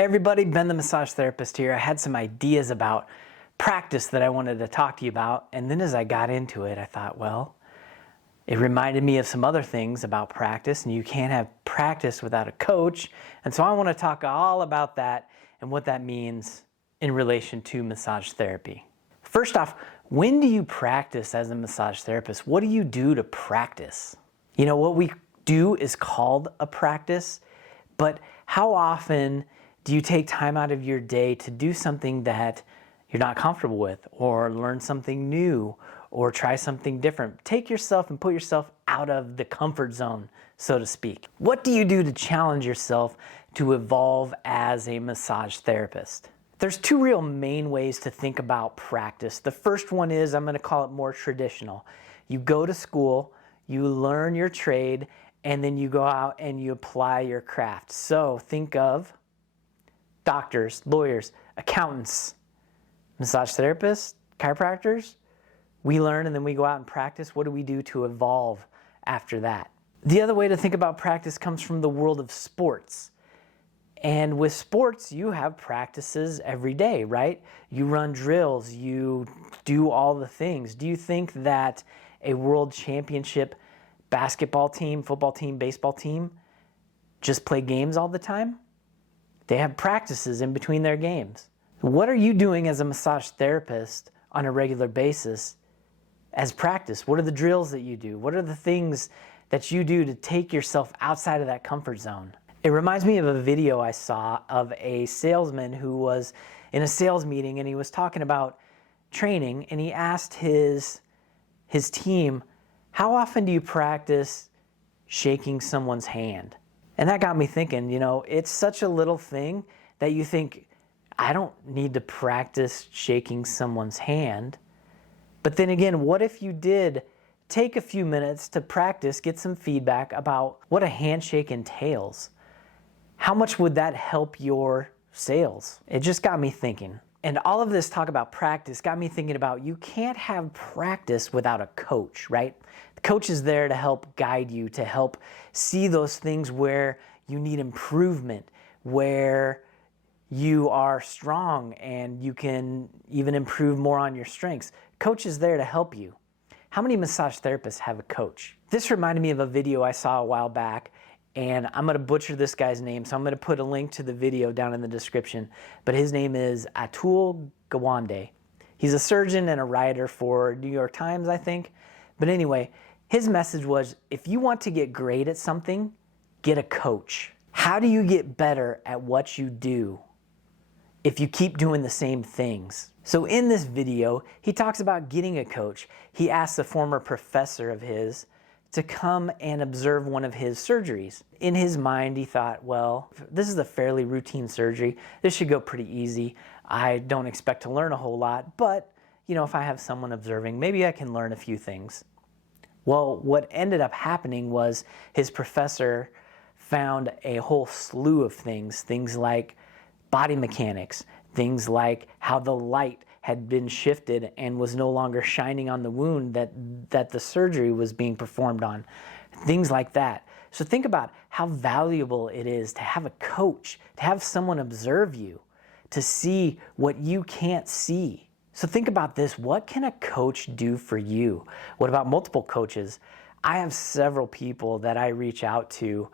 Hey everybody, Ben the massage therapist here. I had some ideas about practice that I wanted to talk to you about, and then as I got into it, I thought, well, it reminded me of some other things about practice, and you can't have practice without a coach, and so I want to talk all about that and what that means in relation to massage therapy. First off, when do you practice as a massage therapist? What do you do to practice? You know, what we do is called a practice, but how often do you take time out of your day to do something that you're not comfortable with, or learn something new, or try something different? Take yourself and put yourself out of the comfort zone, so to speak. What do you do to challenge yourself to evolve as a massage therapist? There's two real main ways to think about practice. The first one is, I'm going to call it more traditional. You go to school, you learn your trade, and then you go out and you apply your craft. So think of doctors, lawyers, accountants, massage therapists, chiropractors. We learn and then we go out and practice. What do we do to evolve after that? The other way to think about practice comes from the world of sports. And with sports, you have practices every day, right? You run drills, you do all the things. Do you think that a world championship basketball team, football team, baseball team just play games all the time? They have practices in between their games. What are you doing as a massage therapist on a regular basis as practice? What are the drills that you do? What are the things that you do to take yourself outside of that comfort zone? It reminds me of a video I saw of a salesman who was in a sales meeting and he was talking about training, and he asked his team, how often do you practice shaking someone's hand? And that got me thinking, you know, it's such a little thing that you think, I don't need to practice shaking someone's hand. But then again, what if you did take a few minutes to practice, get some feedback about what a handshake entails? How much would that help your sales? It just got me thinking. And all of this talk about practice got me thinking about, you can't have practice without a coach, right? The coach is there to help guide you, to help see those things where you need improvement, where you are strong and you can even improve more on your strengths. Coach is there to help you. How many massage therapists have a coach? This reminded me of a video I saw a while back, and I'm going to butcher this guy's name, so I'm going to put a link to the video down in the description. But his name is Atul Gawande. He's a surgeon and a writer for New York Times, I think. But anyway, his message was, if you want to get great at something, get a coach. How do you get better at what you do if you keep doing the same things? So in this video, he talks about getting a coach. He asks a former professor of his to come and observe one of his surgeries. In his mind, he thought, well, this is a fairly routine surgery. This should go pretty easy. I don't expect to learn a whole lot, but you know, if I have someone observing, maybe I can learn a few things. Well, what ended up happening was his professor found a whole slew of things like body mechanics, things like how the light had been shifted and was no longer shining on the wound that the surgery was being performed on, things like that. So think about how valuable it is to have a coach, to have someone observe you, to see what you can't see. So think about this. What can a coach do for you? What about multiple coaches? I have several people that I reach out to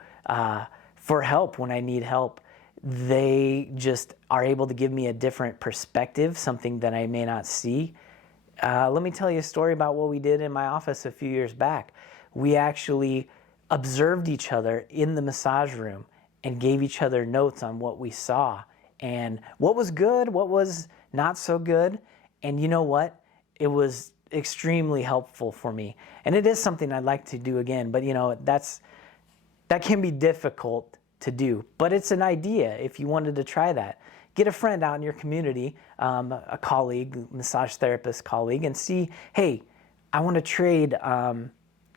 for help when I need help. They just are able to give me a different perspective, something that I may not see. Let me tell you a story about what we did in my office a few years back. We actually observed each other in the massage room and gave each other notes on what we saw and what was good, what was not so good. And you know what? It was extremely helpful for me. And it is something I'd like to do again, but you know, that can be difficult to do, but it's an idea if you wanted to try that. Get a friend out in your community, a colleague, massage therapist colleague, and see, hey, I want to trade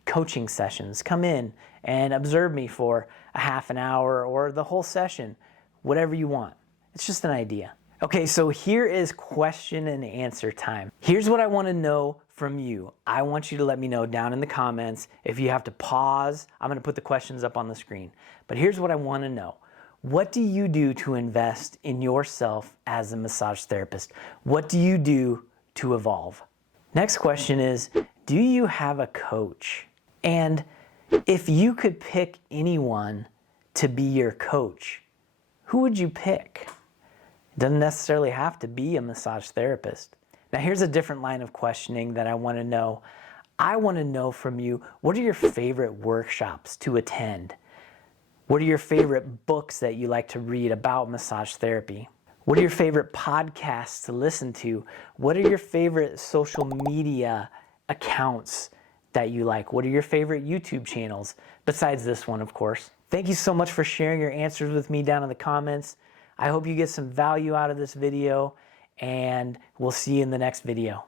coaching sessions. Come in and observe me for a half an hour or the whole session, whatever you want. It's just an idea. Okay, so here is question and answer time. Here's what I want to know from you. I want you to let me know down in the comments. If you have to pause, I'm going to put the questions up on the screen. But here's what I want to know. What do you do to invest in yourself as a massage therapist? What do you do to evolve? Next question is, do you have a coach? And if you could pick anyone to be your coach, who would you pick? It doesn't necessarily have to be a massage therapist. Now here's a different line of questioning that I want to know. I want to know from you, what are your favorite workshops to attend? What are your favorite books that you like to read about massage therapy? What are your favorite podcasts to listen to? What are your favorite social media accounts that you like? What are your favorite YouTube channels? Besides this one, of course. Thank you so much for sharing your answers with me down in the comments. I hope you get some value out of this video, and we'll see you in the next video.